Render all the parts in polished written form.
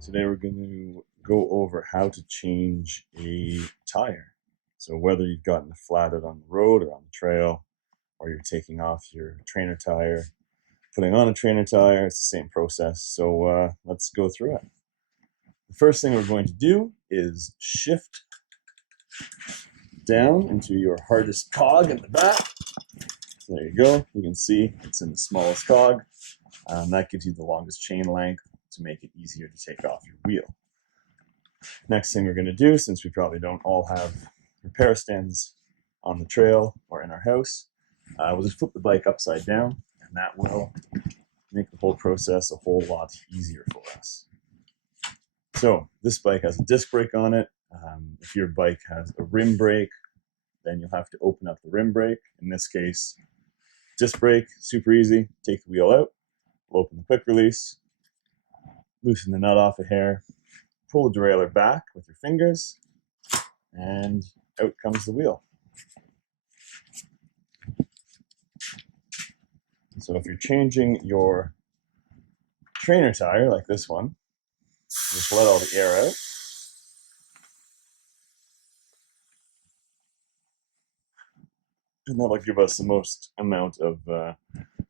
Today we're going to go over how to change a tire. So whether you've gotten it flatted on the road or on the trail, or you're taking off your trainer tire, putting on a trainer tire, it's the same process. So let's go through it. The first thing we're going to do is shift down into your hardest cog in the back. So there you go. You can see it's in the smallest cog. That gives you the longest chain length to make it easier to take off your wheel. Next thing we're going to do, since we probably don't all have repair stands on the trail or in our house, we'll just flip the bike upside down, and that will make the whole process a whole lot easier for us. So this bike has a disc brake on it. If your bike has a rim brake, then you'll have to open up the rim brake. In this case, disc brake, super easy. Take the wheel out, we'll open the quick release, loosen the nut off a hair, pull the derailleur back with your fingers, and out comes the wheel. So if you're changing your trainer tire, like this one, just let all the air out. And that'll give us the most amount of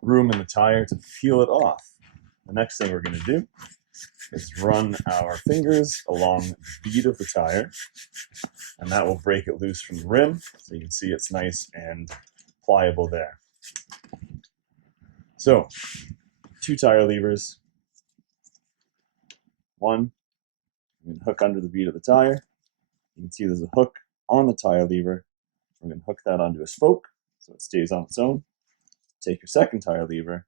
room in the tire to peel it off. The next thing we're going to do is run our fingers along the bead of the tire, and that will break it loose from the rim, so you can see it's nice and pliable there. So, 2 tire levers. One, you can hook under the bead of the tire. You can see there's a hook on the tire lever. We're going to hook that onto a spoke so it stays on its own. Take your second tire lever,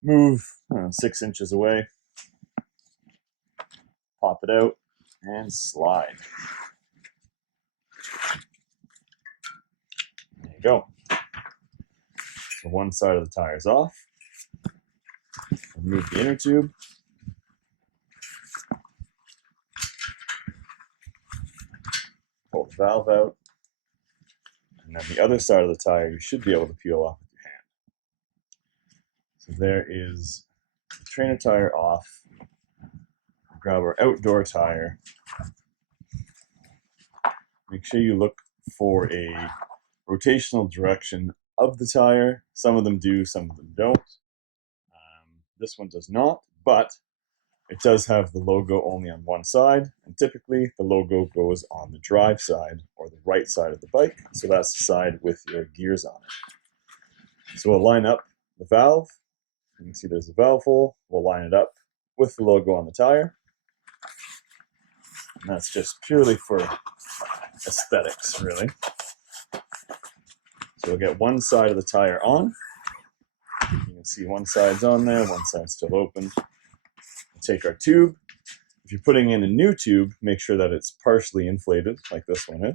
move 6 inches away, pop it out, and slide. There you go. So one side of the tire is off. Remove the inner tube. Pull the valve out. And then the other side of the tire you should be able to peel off with your hand. So there is the trainer tire off. Grab our outdoor tire. Make sure you look for a rotational direction of the tire. Some of them do, some of them don't. This one does not, but it does have the logo only on one side, and typically the logo goes on the drive side or the right side of the bike, so that's the side with your gears on it. So we'll line up the valve. You can see there's a valve hole. We'll line it up with the logo on the tire. And that's just purely for aesthetics, really. So we'll get one side of the tire on. You can see one side's on there, one side's still open. We'll take our tube. If you're putting in a new tube, make sure that it's partially inflated, like this one is.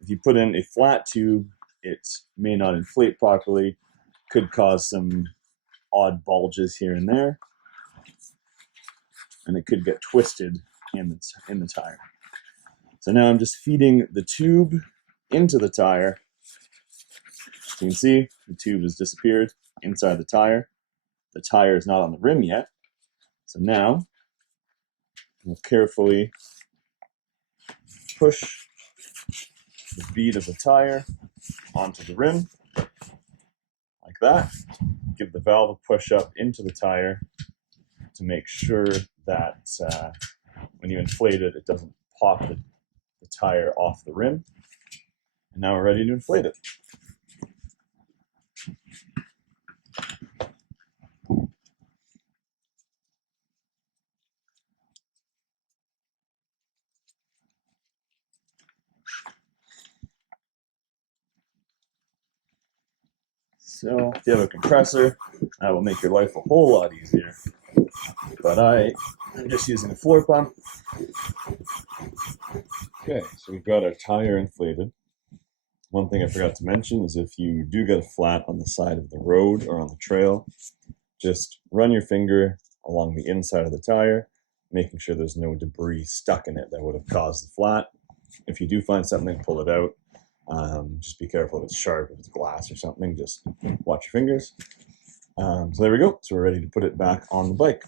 If you put in a flat tube, it may not inflate properly, could cause some odd bulges here and there, and it could get twisted in the tire. So now I'm just feeding the tube into the tire. As you can see, the tube has disappeared inside the tire. The tire is not on the rim yet. So now we'll carefully push the bead of the tire onto the rim, like that. Give the valve a push up into the tire to make sure that when you inflate it, it doesn't pop the tire off the rim. And now we're ready to inflate it. So if you have a compressor, that will make your life a whole lot easier. But I'm just using a floor pump. Okay, so we've got our tire inflated. One thing I forgot to mention is if you do get a flat on the side of the road or on the trail, just run your finger along the inside of the tire, making sure there's no debris stuck in it that would have caused the flat. If you do find something, pull it out. Just be careful if it's sharp, if it's glass or something, just watch your fingers. So there we go. So we're ready to put it back on the bike.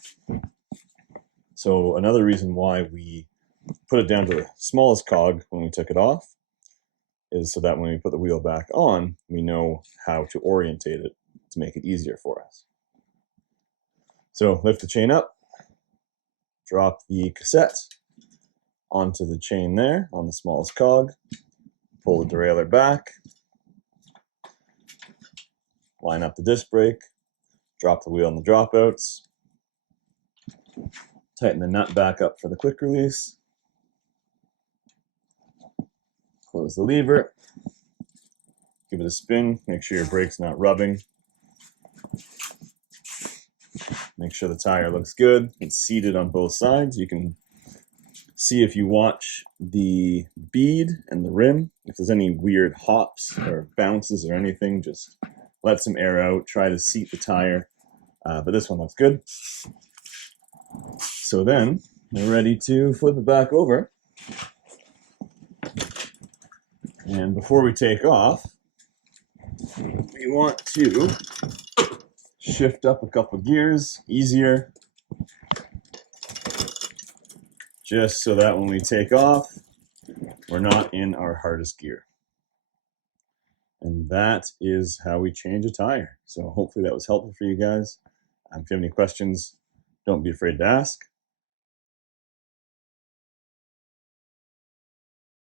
So another reason why we put it down to the smallest cog when we took it off is so that when we put the wheel back on, we know how to orientate it to make it easier for us. So lift the chain up, drop the cassette onto the chain there on the smallest cog, pull the derailleur back, line up the disc brake, drop the wheel in the dropouts, tighten the nut back up for the quick release, close the lever, give it a spin, make sure your brake's not rubbing, make sure the tire looks good, it's seated on both sides. You can see if you watch the bead and the rim, if there's any weird hops or bounces or anything, just let some air out, try to seat the tire, but this one looks good. So then we're ready to flip it back over. And before we take off, we want to shift up a couple gears, easier, just so that when we take off, we're not in our hardest gear. And that is how we change a tire. So hopefully that was helpful for you guys. If you have any questions, don't be afraid to ask.